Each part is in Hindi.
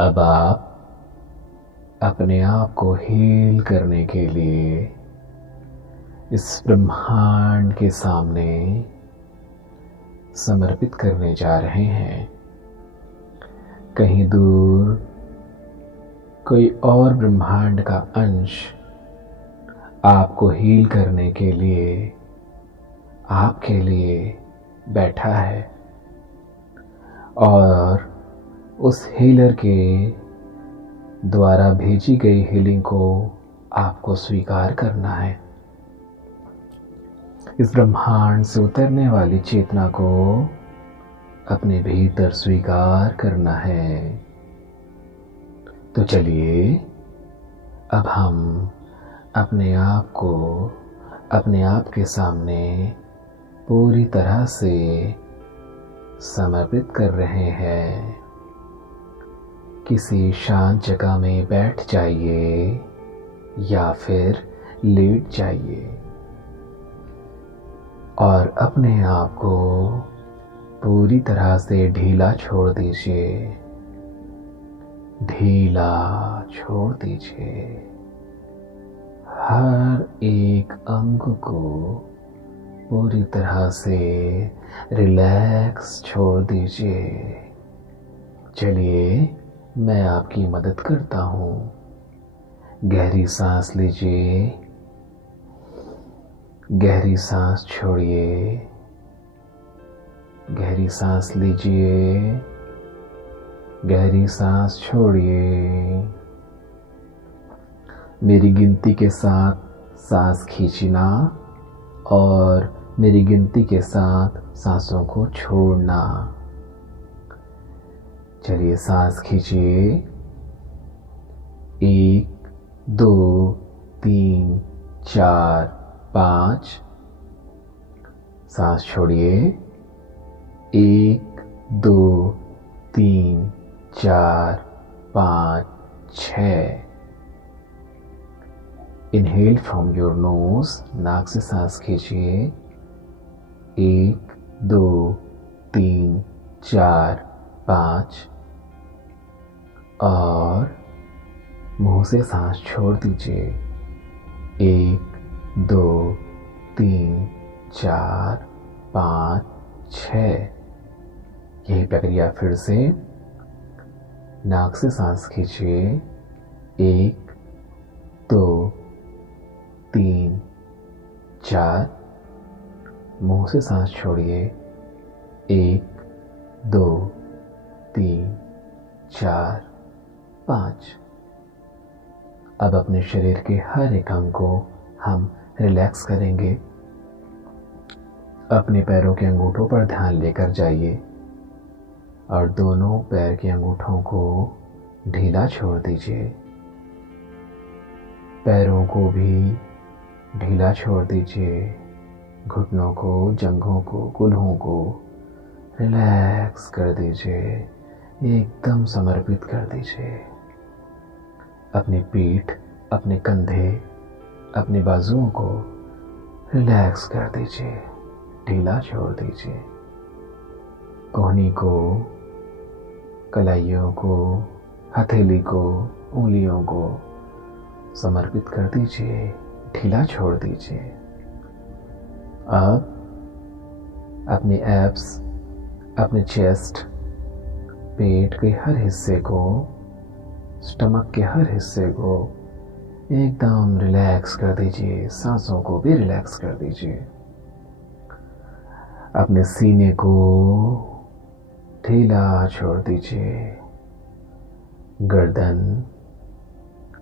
अब आप अपने आप को हील करने के लिए इस ब्रह्मांड के सामने समर्पित करने जा रहे हैं। कहीं दूर कोई और ब्रह्मांड का अंश आपको हील करने के लिए आपके लिए बैठा है और उस हीलर के द्वारा भेजी गई हीलिंग को आपको स्वीकार करना है। इस ब्रह्मांड से उतरने वाली चेतना को अपने भीतर स्वीकार करना है। तो चलिए अब हम अपने आप को अपने आप के सामने पूरी तरह से समर्पित कर रहे हैं। किसी शांत जगह में बैठ जाइए या फिर लेट जाइए और अपने आप को पूरी तरह से ढीला छोड़ दीजिए। ढीला छोड़ दीजिए। हर एक अंग को पूरी तरह से रिलैक्स छोड़ दीजिए। चलिए मैं आपकी मदद करता हूँ। गहरी सांस लीजिए, गहरी सांस छोड़िए, गहरी सांस लीजिए, गहरी सांस छोड़िए। मेरी गिनती के साथ सांस खींचना और मेरी गिनती के साथ सांसों को छोड़ना। चलिए सांस खींचिए। 1 2 3 4 5। सांस छोड़िए। 1 2 3 4 5 6। Inhale from your nose. नाक से सांस खींचिए। 1 2 3 4 5 और मुंह से सांस छोड़ दीजिए। 1 2 3 4 5 6। यही प्रक्रिया फिर से। नाक से सांस खींचिए। 1 2 3 4। मुंह से सांस छोड़िए। 1 2 3 4 5। अब अपने शरीर के हर एक अंग को हम रिलैक्स करेंगे। अपने पैरों के अंगूठों पर ध्यान लेकर जाइए और दोनों पैर के अंगूठों को ढीला छोड़ दीजिए। पैरों को भी ढीला छोड़ दीजिए। घुटनों को, जंघों को, कूल्हों को रिलैक्स कर दीजिए। एकदम समर्पित कर दीजिए। अपनी पीठ, अपने कंधे, अपने बाजुओं को रिलैक्स कर दीजिए। ढीला छोड़ दीजिए। कोहनी को, कलाइयों को, हथेली को, उंगलियों को समर्पित कर दीजिए। ढीला छोड़ दीजिए। अब अपने एब्स, अपने चेस्ट, पेट के हर हिस्से को, स्टमक के हर हिस्से को एकदम रिलैक्स कर दीजिए। सांसों को भी रिलैक्स कर दीजिए। अपने सीने को ढीला छोड़ दीजिए। गर्दन,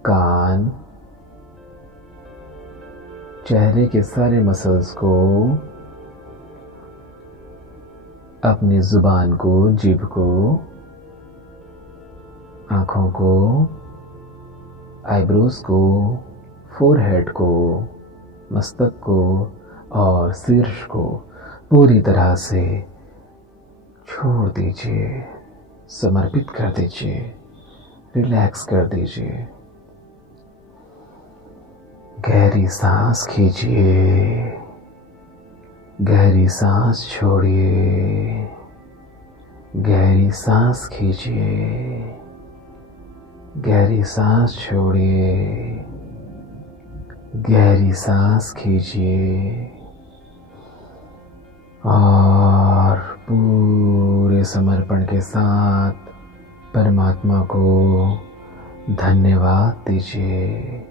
कान, चेहरे के सारे मसल्स को, अपनी जुबान को, जीभ को, आँखों को, आईब्रोज को, फोरहेड को, मस्तक को और शीर्ष को पूरी तरह से छोड़ दीजिए। समर्पित कर दीजिए। रिलैक्स कर दीजिए। गहरी सांस खींचिए। गहरी सांस छोड़िए। गहरी सांस खींचिए। गहरी सांस छोड़िए, गहरी सांस खींचिए और पूरे समर्पण के साथ परमात्मा को धन्यवाद दीजिए।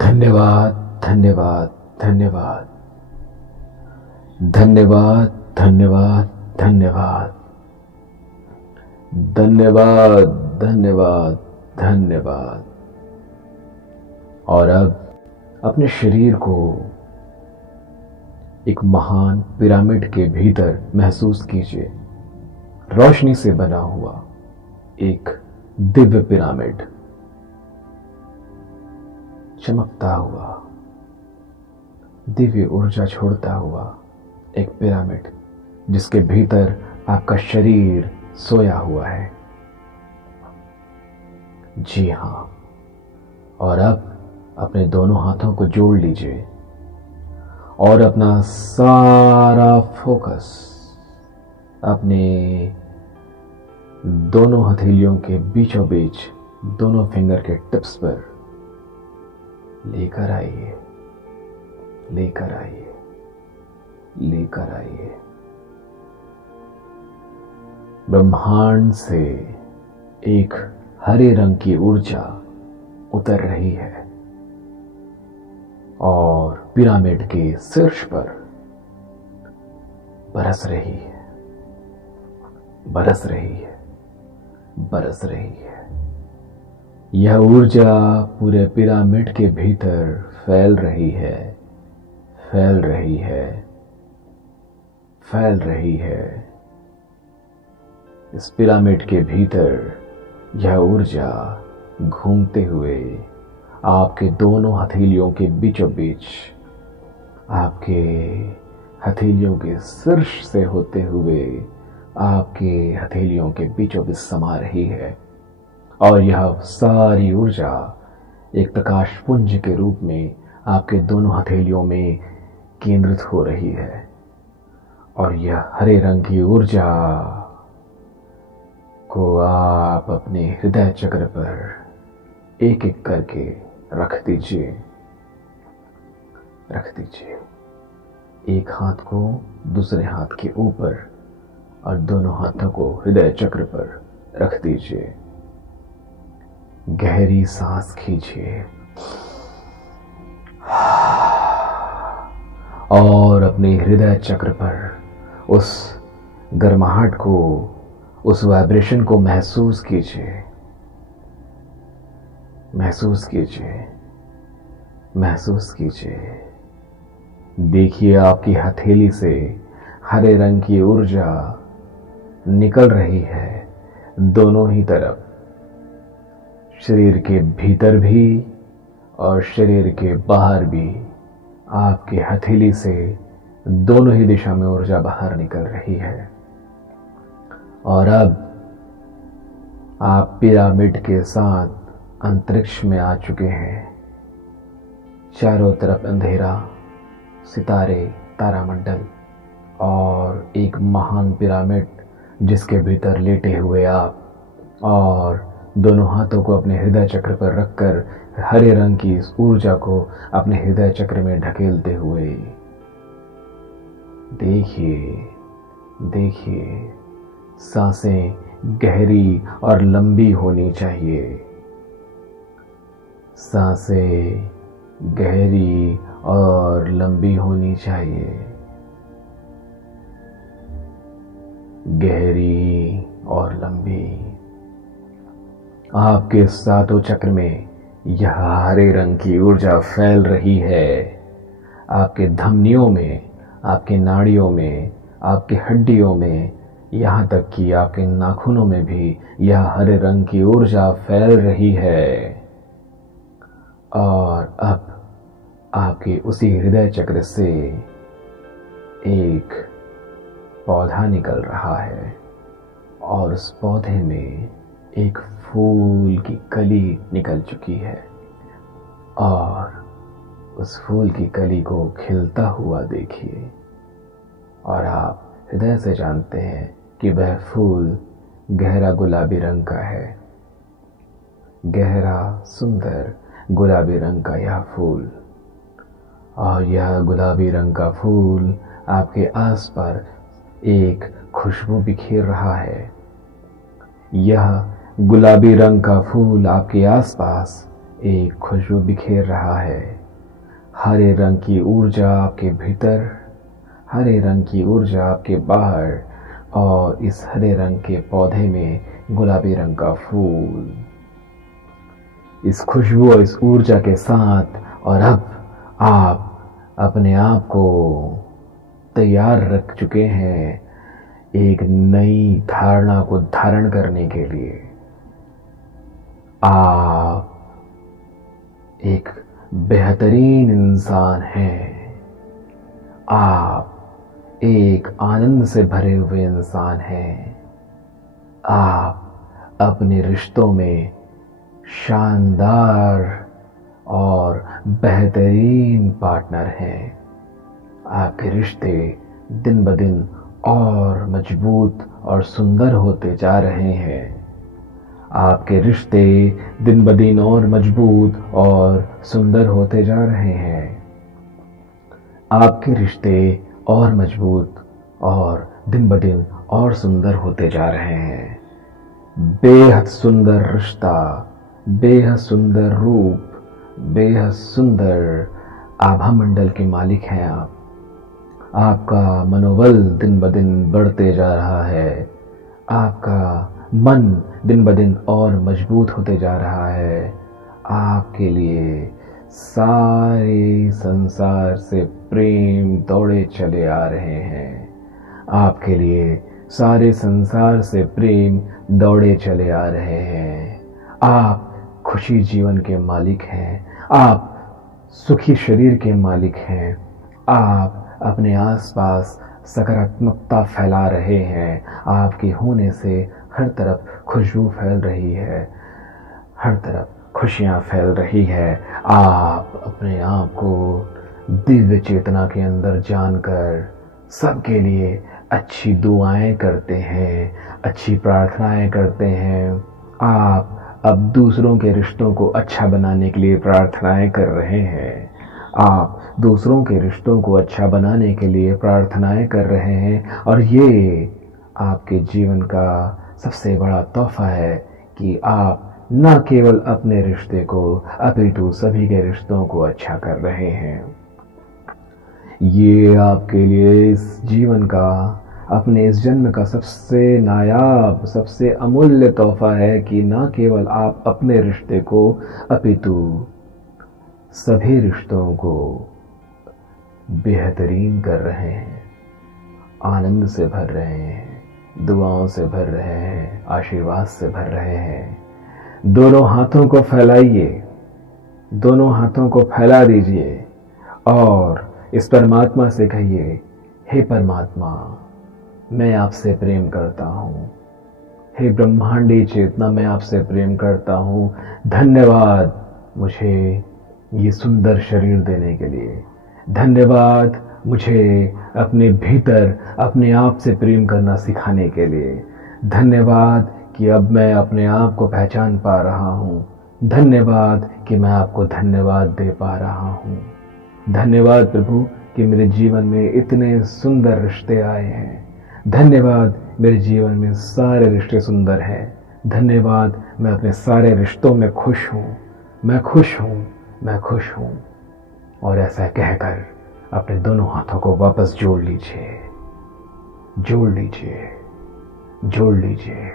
धन्यवाद, धन्यवाद, धन्यवाद, धन्यवाद, धन्यवाद, धन्यवाद, धन्यवाद, धन्यवाद, धन्यवाद। और अब अपने शरीर को एक महान पिरामिड के भीतर महसूस कीजिए। रोशनी से बना हुआ एक दिव्य पिरामिड, चमकता हुआ, दिव्य ऊर्जा छोड़ता हुआ एक पिरामिड, जिसके भीतर आपका शरीर सोया हुआ है। जी हां। और अब अपने दोनों हाथों को जोड़ लीजिए और अपना सारा फोकस अपने दोनों हथेलियों के बीचों बीच, दोनों फिंगर के टिप्स पर लेकर आइए, लेकर आइए, लेकर आइए। ब्रह्मांड से एक हरे रंग की ऊर्जा उतर रही है और पिरामिड के शीर्ष पर बरस रही है, बरस रही है, बरस रही है। यह ऊर्जा पूरे पिरामिड के भीतर फैल रही है, फैल रही है, फैल रही है। इस पिरामिड के भीतर यह ऊर्जा घूमते हुए आपके दोनों हथेलियों के बीचों बीच, आपके हथेलियों के शीर्ष से होते हुए आपके हथेलियों के बीचों बीच समा रही है। और यह सारी ऊर्जा एक प्रकाश पुंज के रूप में आपके दोनों हथेलियों में केंद्रित हो रही है। और यह हरे रंग की ऊर्जा को आप अपने हृदय चक्र पर एक एक करके रख दीजिए, रख दीजिए। एक हाथ को दूसरे हाथ के ऊपर और दोनों हाथों को हृदय चक्र पर रख दीजिए। गहरी सांस खींचिए और अपने हृदय चक्र पर उस गर्माहट को, उस वाइब्रेशन को महसूस कीजिए, महसूस कीजिए, महसूस कीजिए। देखिए आपकी हथेली से हरे रंग की ऊर्जा निकल रही है दोनों ही तरफ, शरीर के भीतर भी और शरीर के बाहर भी। आपके हथेली से दोनों ही दिशा में ऊर्जा बाहर निकल रही है। और अब आप पिरामिड के साथ अंतरिक्ष में आ चुके हैं। चारों तरफ अंधेरा, सितारे, तारामंडल और एक महान पिरामिड जिसके भीतर लेटे हुए आप, और दोनों हाथों को अपने हृदय चक्र पर रखकर हरे रंग की इस ऊर्जा को अपने हृदय चक्र में ढकेलते हुए देखिए, देखिए। सांसें गहरी और लंबी होनी चाहिए, सांसें गहरी और लंबी होनी चाहिए, गहरी और लंबी। आपके सातों चक्र में यह हरे रंग की ऊर्जा फैल रही है। आपके धमनियों में, आपके नाड़ियों में, आपके हड्डियों में, यहाँ तक कि आपके नाखूनों में भी यह हरे रंग की ऊर्जा फैल रही है। और अब आपके उसी हृदय चक्र से एक पौधा निकल रहा है और उस पौधे में एक फूल की कली निकल चुकी है। और उस फूल की कली को खिलता हुआ देखिए और आप हृदय से जानते हैं कि वह फूल गहरा गुलाबी रंग का है। गहरा सुंदर गुलाबी रंग का यह फूल, और यह गुलाबी रंग का फूल आपके आसपास एक खुशबू बिखेर रहा है। यह गुलाबी रंग का फूल आपके आसपास एक खुशबू बिखेर रहा है। हरे रंग की ऊर्जा आपके भीतर, हरे रंग की ऊर्जा आपके बाहर, और इस हरे रंग के पौधे में गुलाबी रंग का फूल। इस खुशबू और इस ऊर्जा के साथ और अब आप अपने आप को तैयार रख चुके हैं एक नई धारणा को धारण करने के लिए। आप एक बेहतरीन इंसान हैं। आप एक आनंद से भरे हुए इंसान हैं। आप अपने रिश्तों में शानदार और बेहतरीन पार्टनर हैं। आपके रिश्ते दिन ब दिन और मजबूत और सुंदर होते जा रहे हैं। आपके रिश्ते दिन ब दिन और मजबूत और सुंदर होते जा रहे हैं। आपके रिश्ते और मजबूत और दिन ब दिन और सुंदर होते जा रहे हैं। बेहद सुंदर रिश्ता, बेहद सुंदर रूप, बेहद सुंदर आभा मंडल के मालिक हैं आप। आपका मनोबल दिन ब दिन बढ़ते जा रहा है। आपका मन दिन ब दिन और मजबूत होते जा रहा है। आपके लिए सारे संसार से प्रेम दौड़े चले आ रहे हैं। आपके लिए सारे संसार से प्रेम दौड़े चले आ रहे हैं। आप खुशी जीवन के मालिक हैं। आप सुखी शरीर के मालिक हैं। आप अपने आसपास सकारात्मकता फैला रहे हैं। आपके होने से हर तरफ खुशबू फैल रही है, हर तरफ खुशियाँ फैल रही है। आप अपने आप को दिव्य चेतना के अंदर जानकर सबके लिए अच्छी दुआएं करते हैं, अच्छी प्रार्थनाएं करते हैं। आप अब दूसरों के रिश्तों को अच्छा बनाने के लिए प्रार्थनाएं कर रहे हैं। आप दूसरों के रिश्तों को अच्छा बनाने के लिए प्रार्थनाएं कर रहे हैं, और ये आपके जीवन का सबसे बड़ा तोहफा है कि आप न केवल अपने रिश्ते को अपितु सभी के रिश्तों को अच्छा कर रहे हैं। ये आपके लिए इस जीवन का, अपने इस जन्म का सबसे नायाब, सबसे अमूल्य तोहफा है कि न केवल आप अपने रिश्ते को अपितु सभी रिश्तों को बेहतरीन कर रहे हैं, आनंद से भर रहे हैं, दुआओं से भर रहे हैं, आशीर्वाद से भर रहे हैं। दोनों हाथों को फैलाइए, दोनों हाथों को फैला दीजिए और इस परमात्मा से कहिए, हे परमात्मा, मैं आपसे प्रेम करता हूँ। हे ब्रह्मांडी चेतना, मैं आपसे प्रेम करता हूँ। धन्यवाद मुझे ये सुंदर शरीर देने के लिए। धन्यवाद मुझे अपने भीतर अपने आप से प्रेम करना सिखाने के लिए। धन्यवाद कि अब मैं अपने आप को पहचान पा रहा हूँ। धन्यवाद कि मैं आपको धन्यवाद दे पा रहा हूँ। धन्यवाद प्रभु कि मेरे जीवन में इतने सुंदर रिश्ते आए हैं। धन्यवाद, मेरे जीवन में सारे रिश्ते सुंदर हैं। धन्यवाद, मैं अपने सारे रिश्तों में खुश हूँ। मैं खुश हूँ, मैं खुश हूँ। और ऐसा कहकर अपने दोनों हाथों को वापस जोड़ लीजिए, जोड़ लीजिए, जोड़ लीजिए।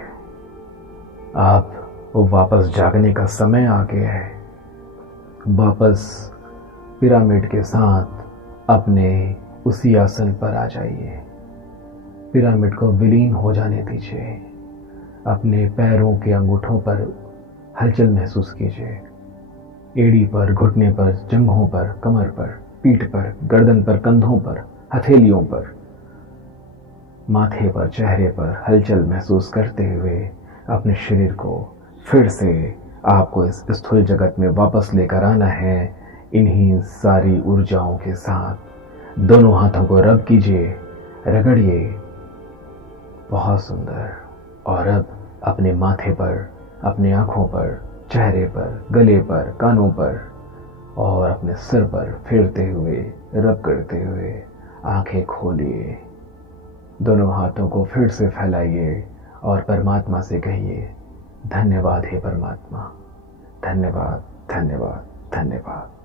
आप वो वापस जागने का समय आ गया है। वापस पिरामिड के साथ अपने उसी आसन पर आ जाइए। पिरामिड को विलीन हो जाने दीजिए। अपने पैरों के अंगूठों पर हलचल महसूस कीजिए। एड़ी पर, घुटने पर, जंघों पर, कमर पर, पीठ पर, गर्दन पर, कंधों पर, हथेलियों पर, माथे पर, चेहरे पर हलचल महसूस करते हुए अपने शरीर को फिर से आपको इस स्थूल जगत में वापस लेकर आना है। इन्हीं सारी ऊर्जाओं के साथ दोनों हाथों को रब कीजिए, रगड़िए। बहुत सुंदर। और अब अपने माथे पर, अपनी आँखों पर, चेहरे पर, गले पर, कानों पर और अपने सिर पर फेरते हुए, रब करते हुए आंखें खोलिए। दोनों हाथों को फिर से फैलाइए और परमात्मा से कहिए, धन्यवाद हे परमात्मा, धन्यवाद, धन्यवाद, धन्यवाद।